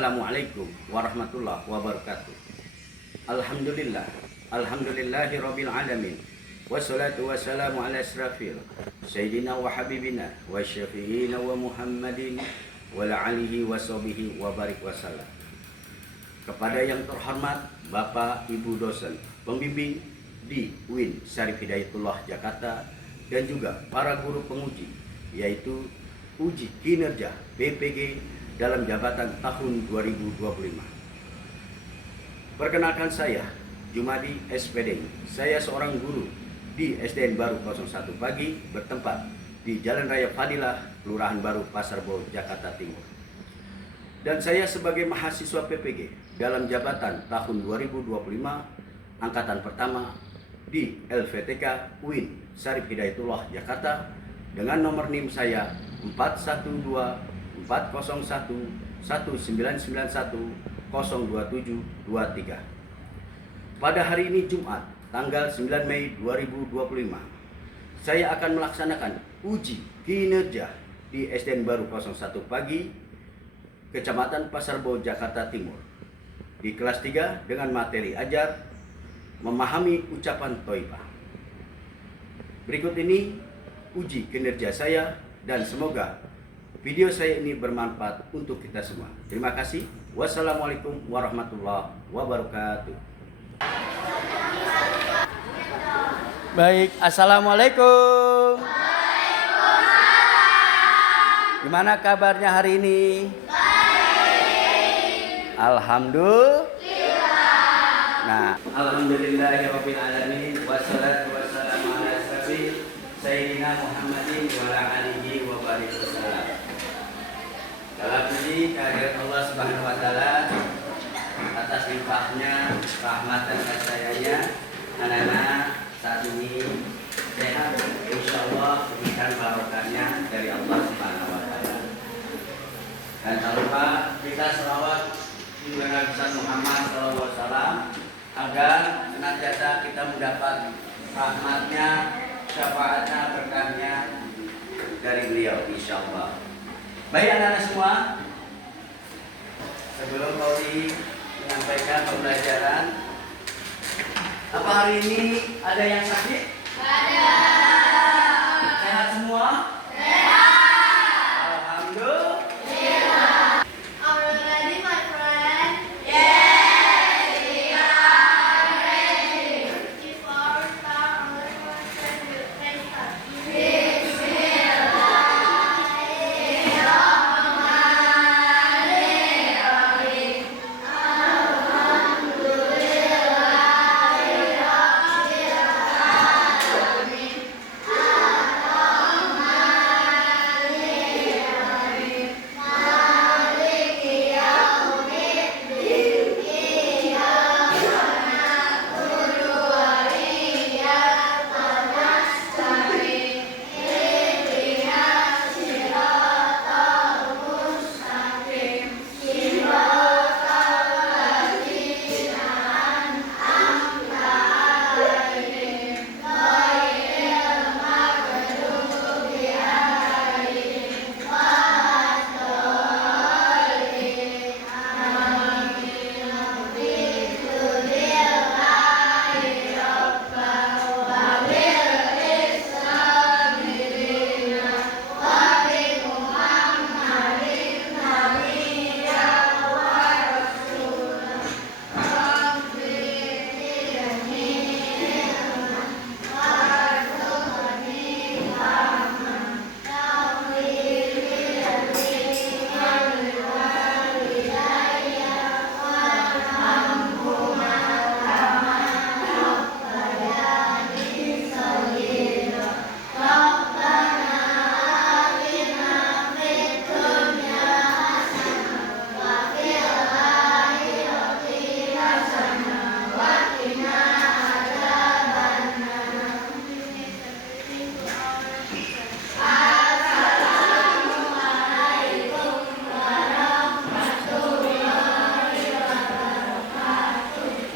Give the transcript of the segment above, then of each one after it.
Wassalamualaikum warahmatullahi wabarakatuh. Alhamdulillah, alhamdulillahi rabbil alamin. Wassalatu wassalamu ala asrafil sayyidina wa habibina wa syafi'ina wa Muhammadin wa ala alihi wa sahbihi wa barik wasallam. Kepada yang terhormat Bapak Ibu dosen pembimbing di UIN Syarif Hidayatullah Jakarta dan juga para guru penguji, yaitu uji kinerja BPG dalam jabatan tahun 2025. Perkenalkan, saya Jumadi SPD. Saya seorang guru di SDN Baru 01 Pagi, bertempat di Jalan Raya Fadilah, Kelurahan Baru, Pasar Bo, Jakarta Timur. Dan saya sebagai mahasiswa PPG dalam jabatan tahun 2025 angkatan pertama di LVTK UIN Syarif Hidayatullah Jakarta dengan nomor NIM saya 412-401-1991-02723. Pada hari ini Jumat, tanggal 9 Mei 2025, saya akan melaksanakan uji kinerja di SDN Baru 01 Pagi, Kecamatan Pasar Bo, Jakarta Timur, di kelas 3 dengan materi ajar memahami ucapan Thayyibah. Berikut ini uji kinerja saya dan semoga video saya ini bermanfaat untuk kita semua. Terima kasih. Wassalamualaikum warahmatullahi wabarakatuh. Baik, assalamualaikum. Gimana kabarnya hari ini? Baik. Alhamdulillah. Nah, alhamdulillahirabbil alamin wassalatu wassalamu ala asrofil sayyidina Muhammadin wa ala alihi wa barik wasallam. Dalam puji kehadirat Allah Subhanahu wa taala atas limpahnya rahmat dan kasih-sayangnya, anak-anak saat ini sehat, insyaallah diberikan barokahnya dari Allah Subhanahu wa taala. Dan tak lupa kita selawat kepada Nabi Muhammad SAW agar senantiasa kita mendapat rahmatnya, syafaatnya, berkahnya dari beliau insyaallah. Baik anak-anak semua, sebelum Pauli menyampaikan pembelajaran, apa hari ini ada yang sakit? Ada. Sehat semua? Sehat. Alhamdulillah. Are you ready, my friend? Yes, we are ready. Before we start our lesson, let's start.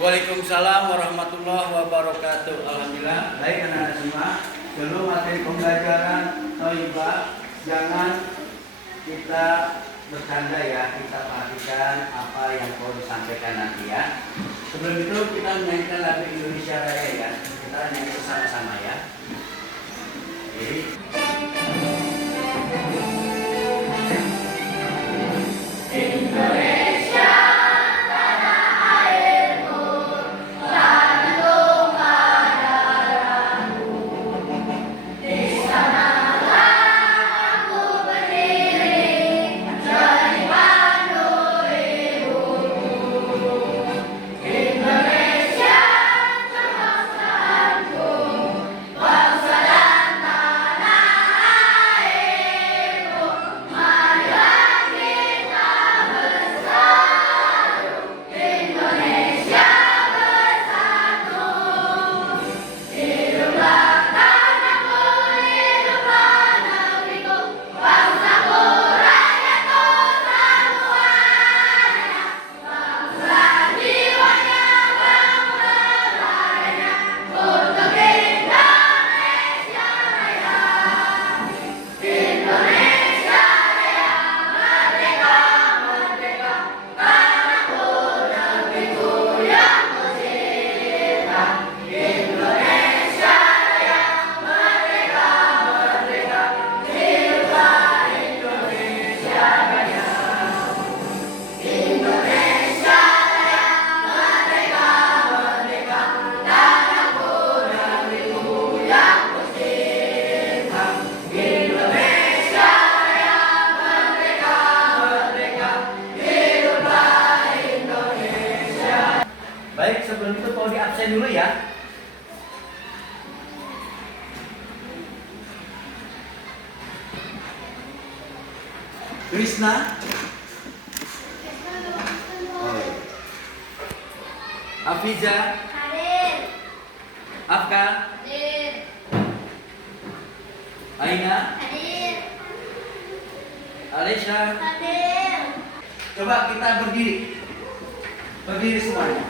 Waalaikumsalam warahmatullahi wabarakatuh. Alhamdulillah. Baik anak-anak semua, sebelum materi pembelajaran Thayyibah, jangan kita bercanda ya, kita perhatikan menyampaikan apa yang mau disampaikan nanti ya. Sebelum itu kita menyanyikan lagu Indonesia Raya ya. Kita nyanyi bersama-sama ya. Jadi baik, sebelum itu mau di absen dulu ya. Krishna, Afiza, Hadir. Afka, Hadir. Aina, Hadir. Alesha. Hadir. Coba kita berdiri. Berdiri semuanya.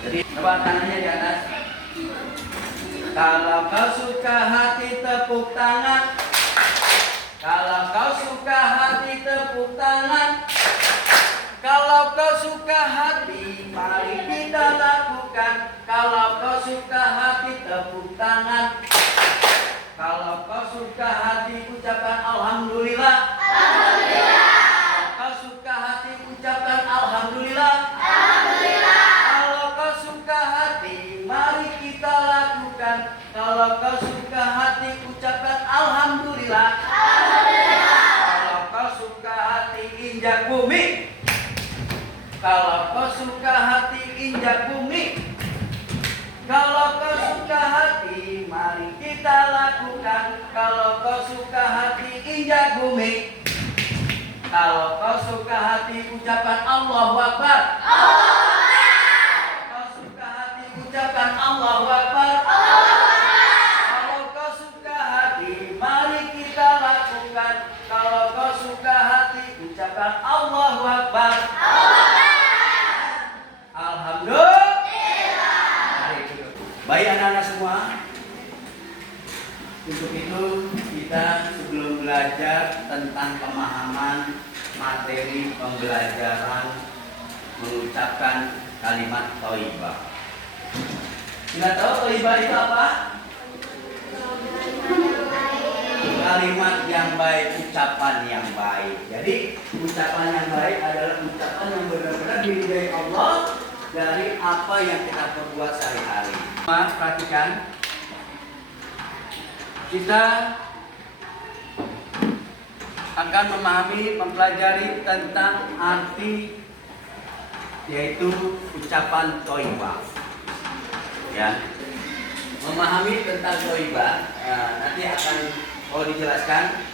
Jadi coba tangannya di atas. Kalau kau suka hati tepuk tangan. Kalau kau suka hati tepuk tangan. Kalau kau suka hati mari kita lakukan. Kalau kau suka hati tepuk tangan. Kalau kau suka hati ucapkan alhamdulillah. Alhamdulillah. Kau suka hati ucapkan alhamdulillah. Alhamdulillah. Kalau kau suka hati mari kita lakukan. Kalau kau suka hati ucapkan alhamdulillah. Alhamdulillah. Kalau kau suka hati injak bumi. Kalau kau suka hati injak bumi. Kalau kau suka hati mari kita lakukan. Kalau kau suka hati injak bumi. Kalau kau suka hati ucapkan Allahu Akbar. Allahu Akbar. Kau suka hati ucapkan Allahu Akbar. Allahu Akbar. Kalau kau suka hati mari kita lakukan. Kalau kau suka hati ucapkan Allahu Akbar. Allahu Akbar. Alhamdulillah. Mari duduk. Baik anak-anak semua. Untuk itu kita sebelum belajar tentang pemahaman materi pembelajaran mengucapkan kalimat thayyibah. Sudah tahu thayyibah itu apa? Kalimat yang baik, ucapan yang baik. Jadi ucapan yang baik adalah ucapan yang benar-benar diridhai Allah dari apa yang kita perbuat sehari-hari. Mas, perhatikan. Kita akan memahami, mempelajari tentang arti yaitu ucapan thayyibah. Ya. Memahami tentang thayyibah nanti akan dijelaskan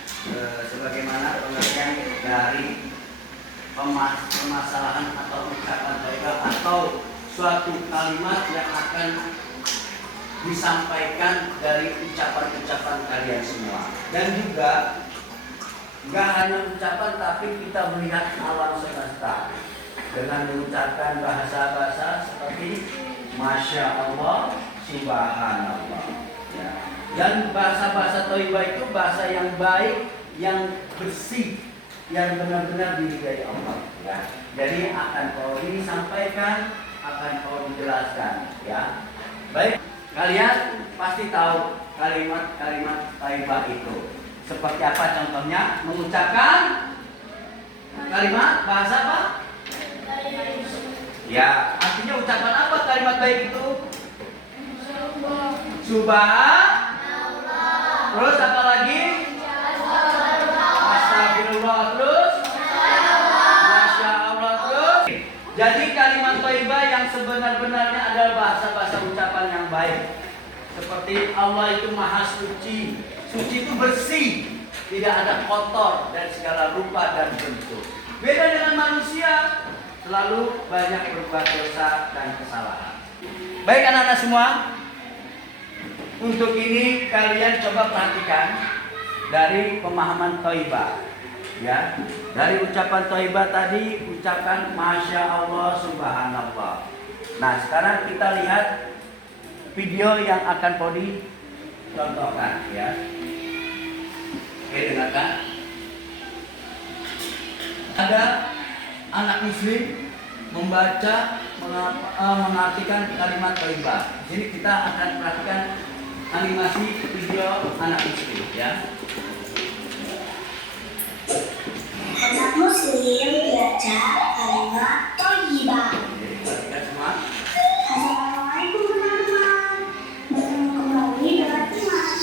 sebagaimana pengertian dari permasalahan atau ucapan thayyibah atau suatu kalimat yang akan disampaikan dari ucapan-ucapan kalian semua. Dan juga nggak hanya ucapan tapi kita melihat alam semesta dengan mengucapkan bahasa-bahasa seperti Masya Allah, Subhanallah ya. Dan bahasa-bahasa thayyibah itu bahasa yang baik, yang bersih, yang benar-benar diridai Allah. Ya. Jadi akan kau disampaikan, akan kau dijelaskan. Ya. Baik, kalian pasti tahu kalimat-kalimat thayyibah itu. Seperti apa contohnya? Mengucapkan kalimat bahasa apa? Ya, artinya ucapan apa kalimat baik itu? Subhan. Terus apa lagi? Astagfirullah. Terus? Masya Allah. Terus? Jadi kalimat thayyibah yang sebenar-benarnya adalah bahasa-bahasa ucapan yang baik. Seperti Allah itu maha suci. Suci itu bersih, tidak ada kotor dan segala rupa dan bentuk. Beda dengan manusia, selalu banyak berbuat dosa dan kesalahan. Baik anak-anak semua, untuk ini kalian coba perhatikan dari pemahaman thayyibah. Ya, dari ucapan thayyibah tadi ucapkan Masya Allah Subhanallah. Nah sekarang kita lihat video yang akan Podi contohkan ya. Oke, dengarkan. Ada anak muslim membaca mengartikan kalimat thayyibah. Jadi kita akan perhatikan animasi video anak muslim ya. Anak muslim baca kalimat thayyibah. Jadi perhatikan semua. Assalamualaikum teman-teman. Bertemu kembali dengan Iman.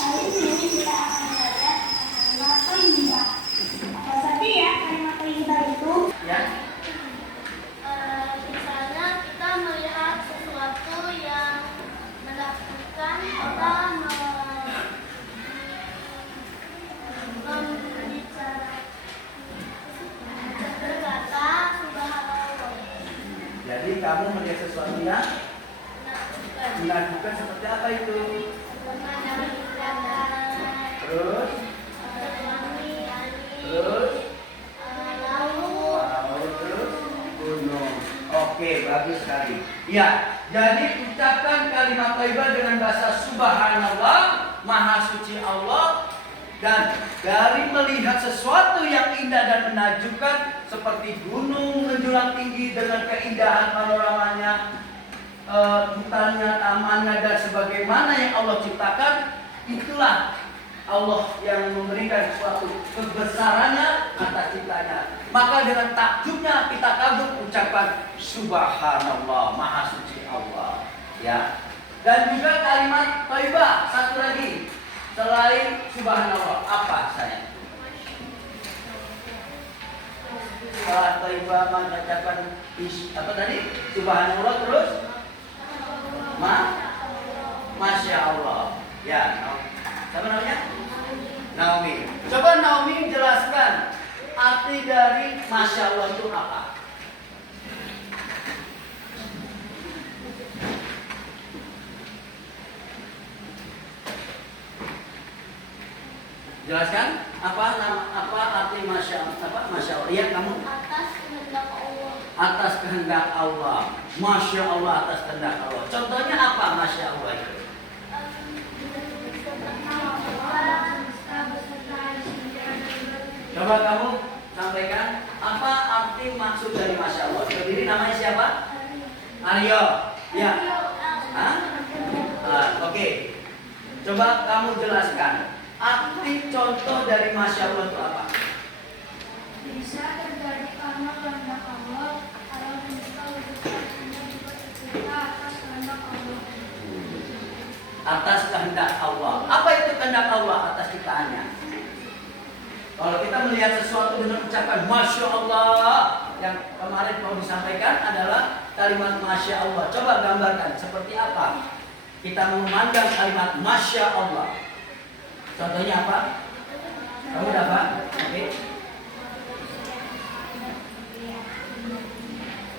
Kali ini kita akan belajar kalimat thayyibah. Apa saja ya kalimat thayyibah itu? Ya. Misalnya kita melihat sesuatu yang menakjubkan atau berkata subhanallah. Jadi kamu melihat sesuatu yang Menakjubkan. menakjubkan seperti apa itu? Pemandangan indah. Terus, terus, terus gunung. Oke, bagus sekali. Ya, jadi ucapkan kalimat thayyibah dengan bahasa subhanallah, maha suci Allah. Dan dari melihat sesuatu yang indah dan menakjubkan seperti gunung menjulang tinggi dengan keindahan panoramanya, hutannya, tamannya dan sebagaimana yang Allah ciptakan, itulah Allah yang memberikan suatu kebesarannya atas ciptanya. Maka dengan takjubnya kita kagum ucapan subhanallah, maha suci Allah. Ya. Dan juga kalimat thayyibah satu lagi. Selain subhanallah, apa saya? Setelah thayyibah mengucapkan apa tadi? Subhanallah terus? Masya Allah. Ya, siapa namanya? Naomi. Coba Naomi jelaskan arti dari Masya Allah itu apa? Jelaskan apa arti Masya Allah? Iya kamu. Atas kehendak Allah. Atas kehendak Allah. Masya Allah atas kehendak Allah. Contohnya apa Masya Allah itu? Coba kamu sampaikan apa arti maksud dari Masya Allah. Berdiri namanya siapa? Aryo. Ya. Hah? Oke. Coba kamu jelaskan. Arti contoh dari Masya Allah itu apa? Bisa terjadi karena kehendak Allah. Kalau kita kita atas kehendak Allah. Atas kehendak Allah. Apa itu kehendak Allah atas ciptaannya? Kalau kita melihat sesuatu dengan ucapan Masya Allah, yang kemarin mau disampaikan adalah kalimat Masya Allah. Coba gambarkan seperti apa kita memandang kalimat Masya Allah. Contohnya apa? Kamu dapat? Oke.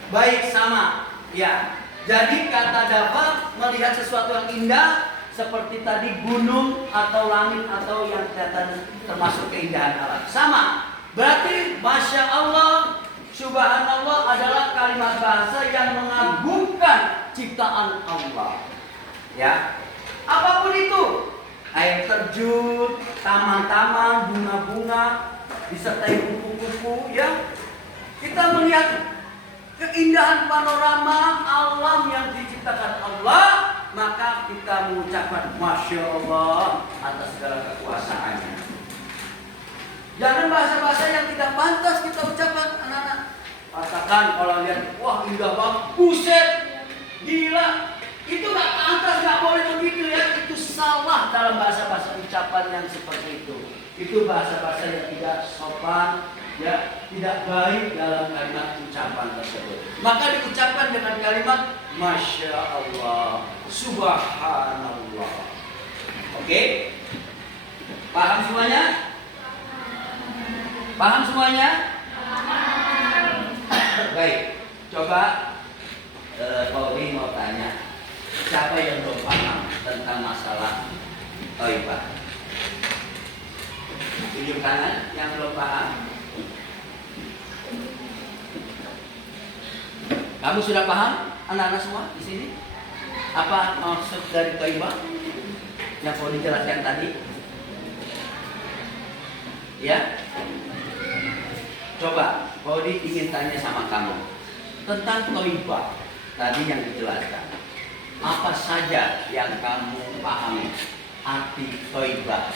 Baik, sama. Ya. Jadi kata dapat melihat sesuatu yang indah seperti tadi gunung atau langit atau yang kelihatan termasuk keindahan alam. Sama. Berarti Masya Allah, Subhanallah adalah kalimat bahasa yang mengagumkan ciptaan Allah. Ya. Apapun itu, air terjun, taman-taman, bunga-bunga, disertai buku ya, kita melihat keindahan panorama alam yang diciptakan Allah, maka kita mengucapkan Masya Allah atas segala kekuasaannya. Jangan bahasa-bahasa yang tidak pantas kita ucapkan, anak-anak. Katakan kalau lihat, wah indah banget, buset, gila. Itu nggak pantas, nggak boleh begitu ya. Itu salah dalam bahasa-bahasa ucapan yang seperti itu. Itu bahasa-bahasa yang tidak sopan, ya, tidak baik dalam kalimat ucapan tersebut. Maka diucapkan dengan kalimat Masya Allah, Subhanallah. Oke? Paham semuanya? Paham semuanya? Baik, coba Pauli mau tanya, siapa yang belum paham tentang masalah Thaibah? Tunjuk kanan yang belum paham. Kamu sudah paham, anak-anak semua di sini? Apa maksud dari Thaibah yang mau dijelaskan tadi? Ya? Coba, Pauli ingin tanya sama kamu tentang Thaibah tadi yang dijelaskan. Apa saja yang kamu pahami arti Thaibah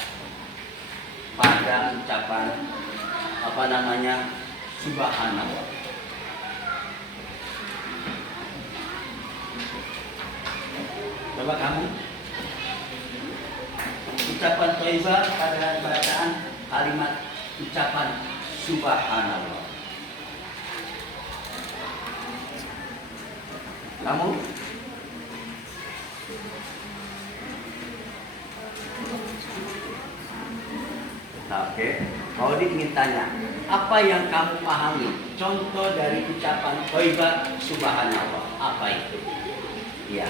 pada ucapan Subhanallah? Coba kamu ucapan Thaibah pada bacaan kalimat ucapan Subhanallah. Kamu? Oke. Pauli ingin tanya, apa yang kamu pahami? Contoh dari ucapan Thaibah Subhanallah. Apa itu? Ya.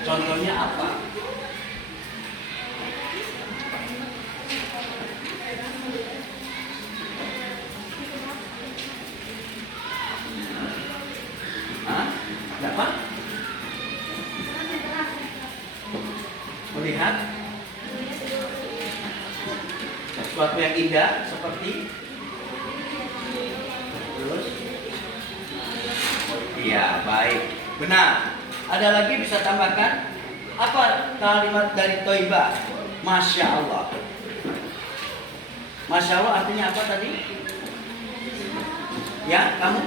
Contohnya apa? Hah? Apa? Melihat sesuatu yang indah seperti terus. Iya, baik. Benar. Ada lagi bisa tambahkan? Apa kalimat dari Thaibah? Masya Allah. Masya Allah artinya apa tadi? Ya, kamu?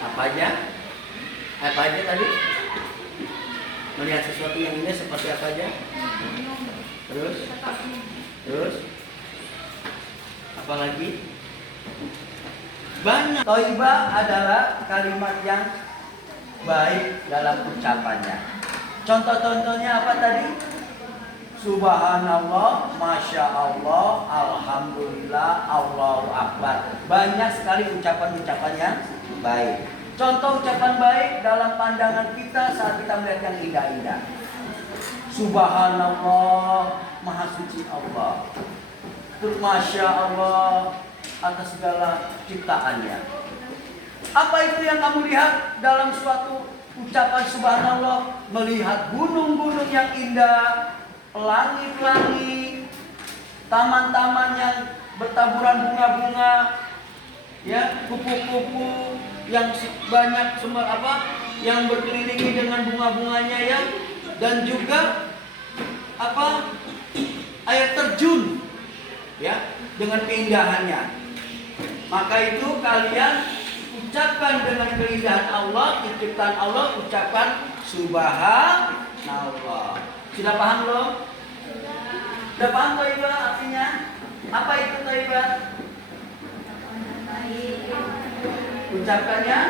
Apa aja? Apa aja tadi? Melihat sesuatu yang indah seperti apa aja? Terus? Apa lagi? Banyak. Thaibah adalah kalimat yang baik dalam ucapannya. Contoh-contohnya apa tadi? Subhanallah, Masya Allah, Alhamdulillah, Allahu Akbar. Banyak sekali ucapan-ucapan yang baik. Contoh ucapan baik dalam pandangan kita saat kita melihat yang indah-indah. Subhanallah, Maha Suci Allah. Terus Masya Allah atas segala ciptaannya. Apa itu yang kamu lihat dalam suatu ucapan Subhanallah? Melihat gunung-gunung yang indah, langit-langit, taman-taman yang bertaburan bunga-bunga, ya, kupu-kupu yang banyak yang berkelilingi dengan bunga-bunganya, ya, dan juga air terjun, ya, dengan keindahannya. Maka itu kalian ucapkan dengan keindahan Allah, ciptaan Allah, ucapkan Subhanallah. Sudah paham belum? Sudah paham Thaibah artinya? Apa itu Thaibah? Ucapkannya?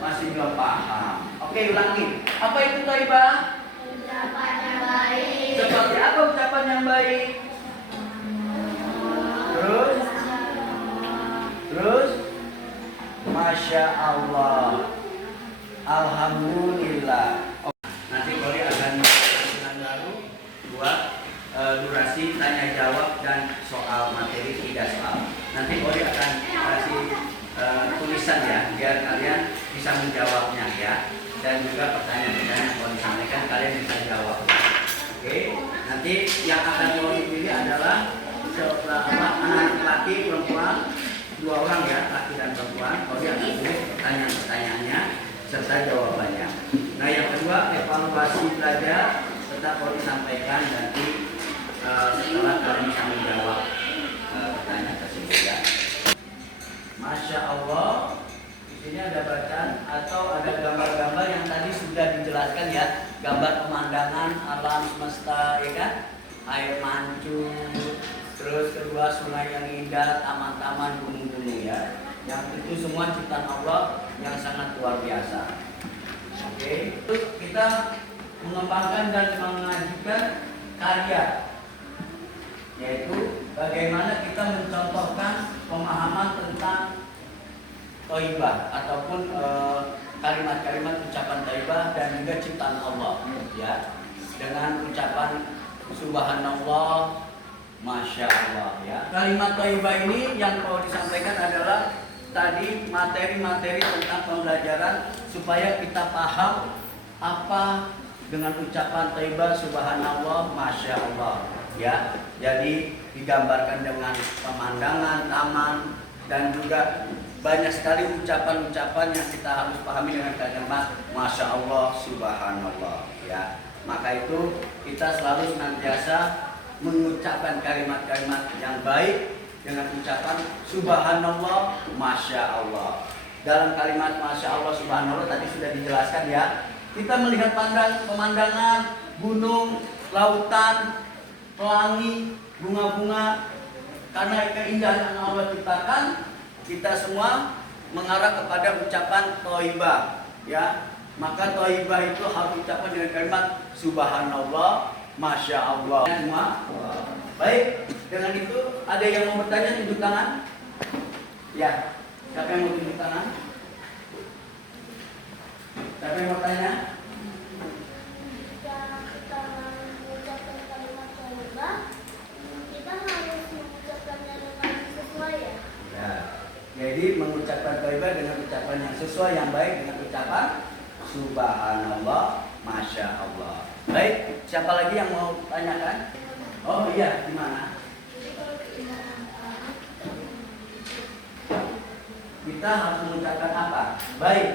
Masih belum paham. Oke, ulangi. Apa itu Thaibah? Ucapan yang baik. Seperti apa ucapan yang baik? Terus? Masya Allah, Alhamdulillah. Nanti Pauli akan dengan baru buat durasi tanya jawab dan soal materi 3 soal. Nanti Pauli akan kasih tulisan ya, biar kalian bisa menjawabnya ya, dan juga pertanyaan-pertanyaan bisa jawab. Oke, nanti yang akan mau dipilih adalah anak laki perempuan, 2 orang ya, laki dan perempuan. Kalau dia akan tulis pertanyaan-pertanyaannya serta jawabannya. Nah, yang kedua, evaluasi belajar tetap mau disampaikan nanti setelah kalian bisa menjawab pertanyaan tersebut ya. Masya Allah, di sini ada bacaan atau ada gambar-gambar yang tadi sudah dijelaskan ya, gambar pemandangan alam semesta ya kan, air mancur, terus kedua sungai yang indah, taman-taman, gunung-gunung ya, yang itu semua ciptaan Allah yang sangat luar biasa. Oke, terus kita mengembangkan dan mengajukan karya, yaitu bagaimana kita mencontohkan pemahaman tentang thayyibah ataupun kalimat-kalimat ucapan thayyibah dan juga ciptaan Allah ya, dengan ucapan subhanallah, masya Allah ya. Kalimat thayyibah ini yang perlu disampaikan adalah tadi materi-materi tentang pembelajaran supaya kita paham apa dengan ucapan thayyibah subhanallah, masya Allah ya. Jadi digambarkan dengan pemandangan taman dan juga banyak sekali ucapan-ucapan yang kita harus pahami dengan kalimat masya Allah, subhanallah ya. Maka itu kita selalu senantiasa mengucapkan kalimat-kalimat yang baik dengan ucapan subhanallah, masya Allah. Dalam kalimat masya Allah, subhanallah tadi sudah dijelaskan ya. Kita melihat pemandangan gunung, lautan, pelangi, bunga-bunga, karena keindahan yang Allah ciptakan, kita semua mengarah kepada ucapan thayyibah ya. Maka thayyibah itu harus diucapkan dengan kalimat subhanallah, masya Allah semua. Baik, dengan itu ada yang mau bertanya, tunjuk tangan ya. Siapa yang mau tunjuk tangan? Siapa yang mau tanya? Jika kita mengucapkan kalimat thayyibah, kita harus mengucapkannya dengan sesuai ya. Ya. Jadi mengucapkan thayyibah dengan ucapan yang sesuai, yang baik dengan ucapan subhanallah, masya Allah. Baik, siapa lagi yang mau tanyakan? Oh iya, gimana? Kita harus mengucapkan apa? Baik,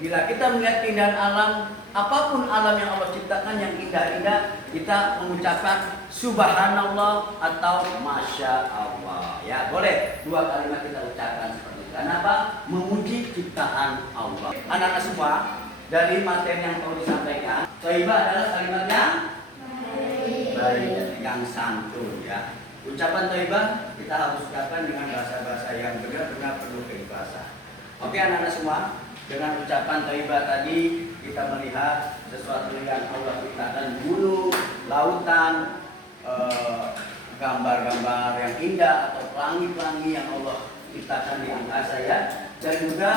bila kita melihat keindahan alam, apapun alam yang Allah ciptakan yang indah-indah, kita mengucapkan subhanallah atau masya Allah. Ya, boleh 2 kalimat kita ucapkan seperti itu. Kenapa? Memuji ciptaan Allah. Anak-anak semua, dari materi yang perlu disampaikan, thayyibah adalah kalimat yang baik, yang santun ya. Ucapan thayyibah kita harus ucapkan dengan bahasa-bahasa yang benar-benar penuh keikhlasan. Oke anak-anak semua, dengan ucapan thayyibah tadi kita melihat sesuatu yang Allah ciptakan, gunung, lautan, gambar-gambar yang indah atau pelangi-pelangi yang Allah ciptakan di angkasa ya, dan juga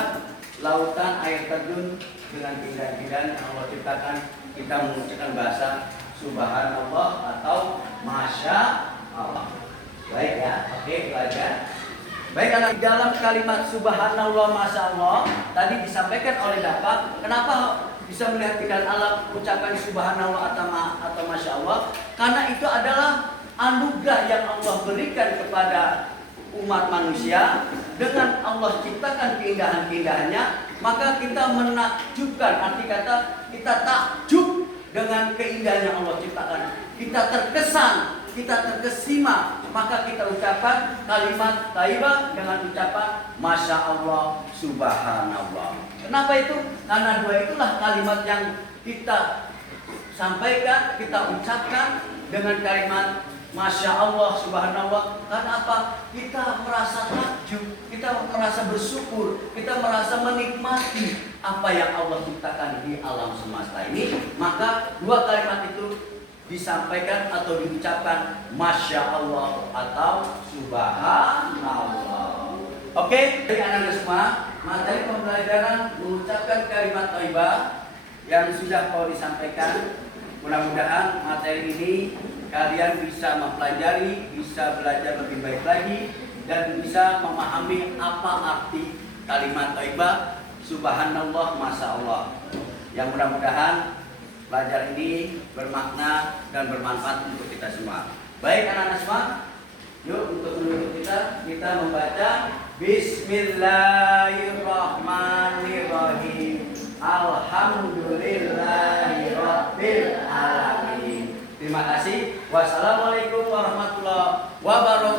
lautan, air terjun dengan keindahan-keindahan yang Allah ciptakan, kita mengucapkan bahasa subhanallah atau masya Allah. Baik ya, oke belajar. Baik, karena dalam kalimat subhanallah, masya Allah tadi disampaikan oleh Bapak, kenapa bisa melihat keindahan alam ucapan subhanallah atau masya Allah? Karena itu adalah anugerah yang Allah berikan kepada umat manusia. Dengan Allah ciptakan keindahan-keindahannya, maka kita menakjubkan, arti kata kita takjub dengan keindahan yang Allah ciptakan. Kita terkesan, kita terkesima, maka kita ucapkan kalimat thayyibah dengan ucapan masya Allah, subhanallah. Kenapa itu? Karena 2 itulah kalimat yang kita sampaikan, kita ucapkan dengan kalimat masya Allah, subhanallah. Karena apa? Kita merasa takjub, kita merasa bersyukur, kita merasa menikmati apa yang Allah ciptakan di alam semesta ini. Maka 2 kalimat itu disampaikan atau diucapkan masya Allah atau subhanallah. Oke, jadi anak-anak semua, materi pembelajaran mengucapkan kalimat thayyibah yang sudah mau disampaikan. Mudah-mudahan materi ini kalian bisa mempelajari, bisa belajar lebih baik lagi, dan bisa memahami apa arti kalimat thayyibah subhanallah, masya Allah. Yang mudah-mudahan belajar ini bermakna dan bermanfaat untuk kita semua. Baik anak-anak semua, yuk untuk menutup kita membaca Bismillahirrahmanirrahim. Alhamdulillahirabbil alamin. Terima kasih. Wassalamualaikum warahmatullahi wabarakatuh.